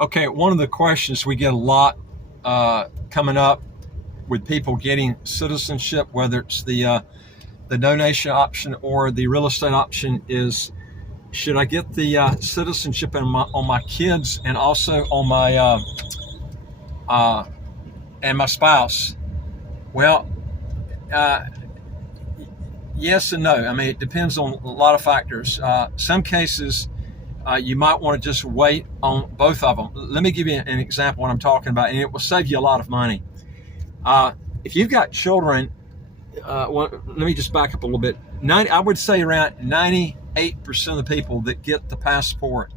Okay, one of the questions we get a lot coming up with people getting citizenship, whether it's the donation option or the real estate option, is should I get the citizenship on my kids and also on my and my spouse? Well, yes and no. I mean, it depends on a lot of factors. Some cases, you might want to just wait on both of them. Let me give you an example of what I'm talking about, and it will save you a lot of money. If you've got children, let me just back up a little bit. I would say around 98% of the people that get the passport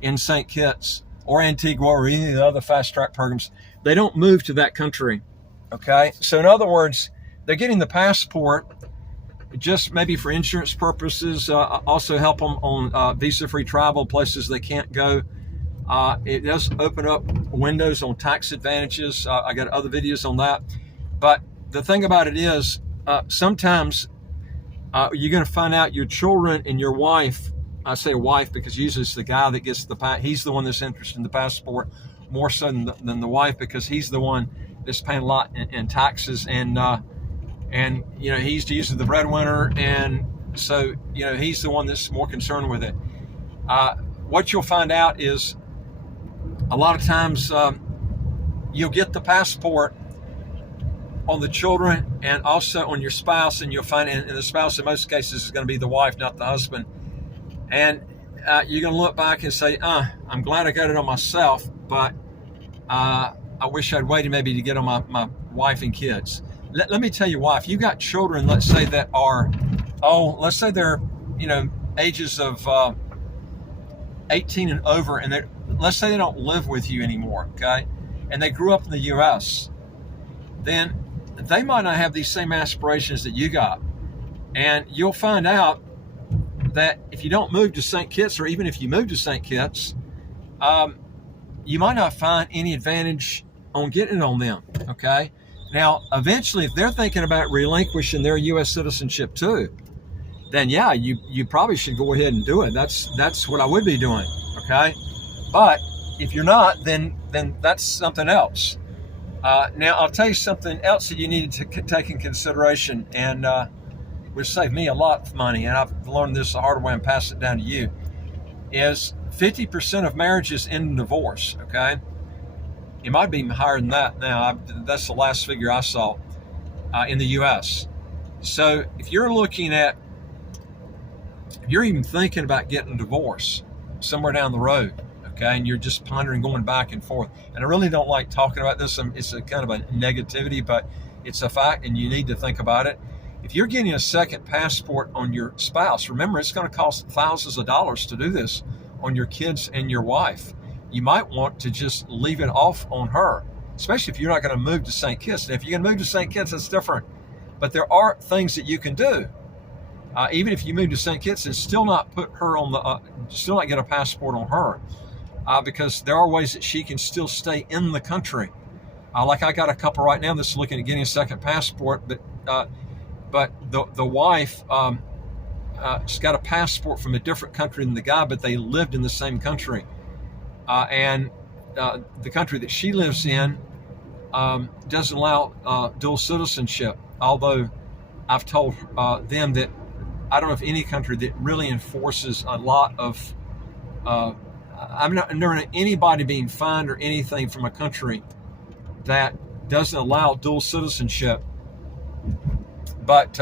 in St. Kitts or Antigua or any of the other fast track programs, they don't move to that country. Okay, so in other words, they're getting the passport just maybe for insurance purposes, also help them on visa-free travel places they can't go. It does open up windows on tax advantages. I got other videos on that. But the thing about it is, sometimes you're going to find out your children and your wife, I say wife because usually it's the guy that gets he's the one that's interested in the passport more so than the wife, because he's the one that's paying a lot in taxes, and you know, he's usually the breadwinner, and so you know he's the one that's more concerned with it. What you'll find out is a lot of times you'll get the passport on the children and also on your spouse, and you'll find, and the spouse in most cases is going to be the wife, not the husband, and you're going to look back and say, I'm glad I got it on myself, but I wish I'd waited maybe to get on my wife and kids. Let me tell you why. If you got children, let's say that are, let's say they're, you know, ages of 18 and over, and let's say they don't live with you anymore, okay, and they grew up in the U.S., then they might not have these same aspirations that you got. And you'll find out that if you don't move to St. Kitts, or even if you move to St. Kitts, you might not find any advantage on getting it on them, okay? Now, eventually, if they're thinking about relinquishing their U.S. citizenship too, then yeah, you probably should go ahead and do it. That's what I would be doing, okay? But if you're not, then that's something else. Now, I'll tell you something else that you need to take in consideration, and which saved me a lot of money, and I've learned this the hard way and passed it down to you, is 50% of marriages end in divorce, okay? It might be higher than that now. That's the last figure I saw in the U.S. So if you're even thinking about getting a divorce somewhere down the road, okay, and you're just pondering going back and forth, and I really don't like talking about this. It's a kind of a negativity, but it's a fact, and you need to think about it. If you're getting a second passport on your spouse, remember it's going to cost thousands of dollars to do this on your kids and your wife. You might want to just leave it off on her, especially if you're not going to move to St. Kitts. And if you're going to move to St. Kitts, that's different. But there are things that you can do. Even if you move to St. Kitts, and still not put her on still not get a passport on her, because there are ways that she can still stay in the country. Like I got a couple right now that's looking at getting a second passport, but the wife, she's got a passport from a different country than the guy, but they lived in the same country. And the country that she lives in doesn't allow dual citizenship, although I've told them that I don't know of any country that really enforces a lot of, I've never known anybody being fined or anything from a country that doesn't allow dual citizenship. But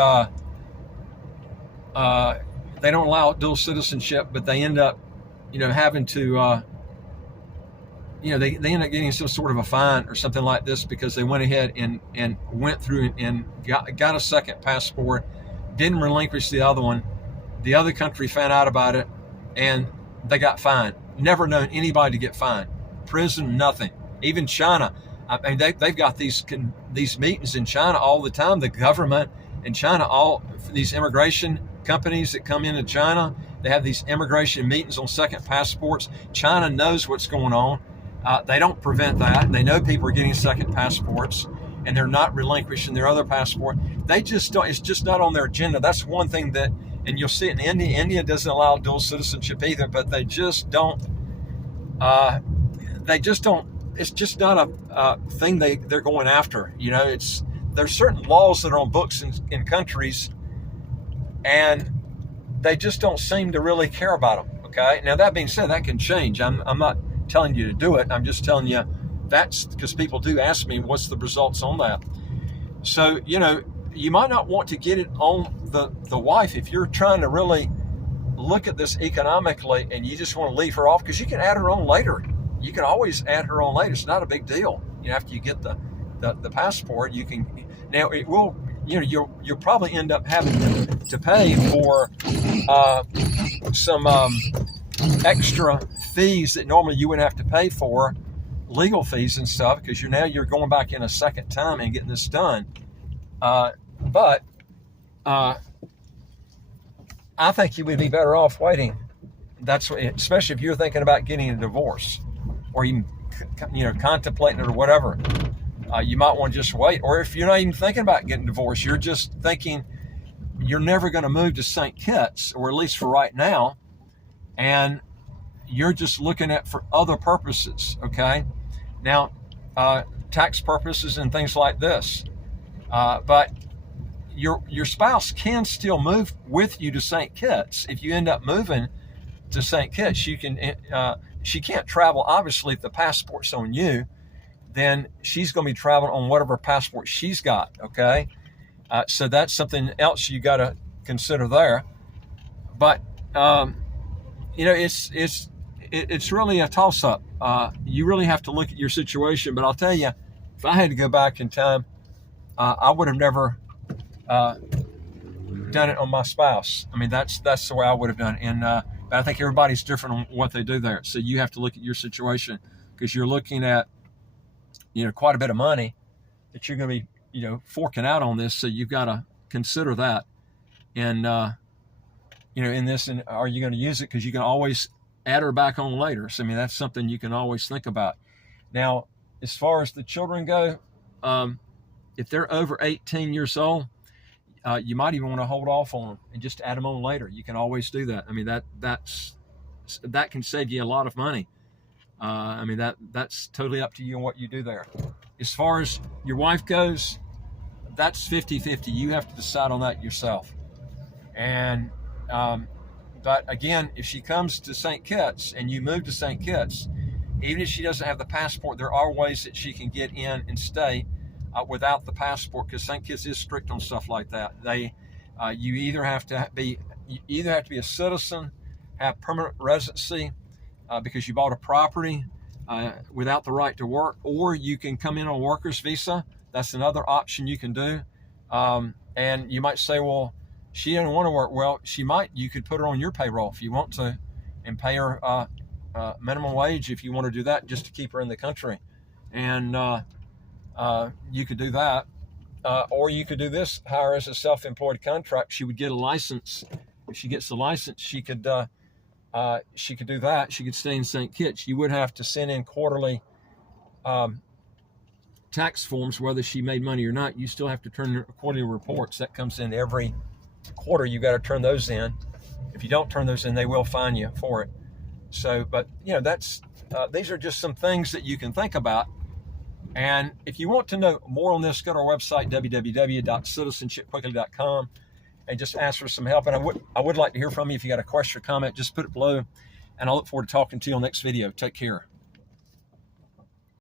they don't allow dual citizenship, but they end up, you know, having to, they end up getting some sort of a fine or something like this because they went ahead and went through and got a second passport, didn't relinquish the other one. The other country found out about it, and they got fined. Never known anybody to get fined. Prison, nothing. Even China, I mean, they've got these meetings in China all the time. The government in China, all these immigration companies that come into China, they have these immigration meetings on second passports. China knows what's going on. They don't prevent that. They know people are getting second passports, and they're not relinquishing their other passport. They just don't. It's just not on their agenda. That's one thing that, and you'll see it in India. India doesn't allow dual citizenship either, but they just don't. they just don't. It's just not a thing they're going after. You know, there's certain laws that are on books in countries, and they just don't seem to really care about them. Okay. Now that being said, that can change. I'm not telling you to do it. I'm just telling you that's because people do ask me what's the results on that. So, you know, you might not want to get it on the wife if you're trying to really look at this economically and you just want to leave her off, because you can add her on later. You can always add her on later. It's not a big deal. You know, after you get the passport, you can. Now it will. You know, you'll probably end up having to pay for some extra fees that normally you wouldn't have to pay for, legal fees and stuff, because you're going back in a second time and getting this done. But I think you would be better off waiting. That's what, especially if you're thinking about getting a divorce, or even contemplating it or whatever. You might want to just wait. Or if you're not even thinking about getting divorced, you're just thinking you're never going to move to St. Kitts, or at least for right now, and you're just looking at for other purposes. Okay, now tax purposes and things like this. But your spouse can still move with you to St. Kitts. If you end up moving to St. Kitts, she can't travel, obviously, if the passport's on you. Then she's going to be traveling on whatever passport she's got. Okay, so that's something else you got to consider there. But it's really a toss-up. You really have to look at your situation. But I'll tell you, if I had to go back in time, I would have never done it on my spouse. I mean, that's the way I would have done it. And but I think everybody's different on what they do there. So you have to look at your situation, because you're looking at quite a bit of money that you're going to be forking out on this. So you've got to consider that. And in this, and are you going to use it? Because you can always add her back on later. So I mean, that's something you can always think about. Now, as far as the children go, if they're over 18 years old, you might even want to hold off on them and just add them on later. You can always do that. I mean, that can save you a lot of money. I mean, that's totally up to you and what you do there. As far as your wife goes, that's 50-50. You have to decide on that yourself. And but again, if she comes to St. Kitts and you move to St. Kitts, even if she doesn't have the passport, there are ways that she can get in and stay without the passport, because St. Kitts is strict on stuff like that. You either have to be a citizen, have permanent residency, because you bought a property without the right to work, or you can come in on a worker's visa. That's another option you can do. And you might say, well, she didn't want to work. Well, you could put her on your payroll if you want to, and pay her minimum wage if you want to do that, just to keep her in the country. And you could do that. Or you could do this, hire as a self-employed contract. She would get a license. If she gets the license, she could do that. She could stay in St. Kitts. You would have to send in quarterly tax forms, whether she made money or not. You still have to turn quarterly reports. That comes in every quarter. You got to turn those in. If you don't turn those in, they will fine you for it. So, but these are just some things that you can think about. And if you want to know more on this, go to our website, www.citizenshipquickly.com, and just ask for some help. And I would like to hear from you. If you got a question or comment, just put it below, and I look forward to talking to you on the next video. Take care.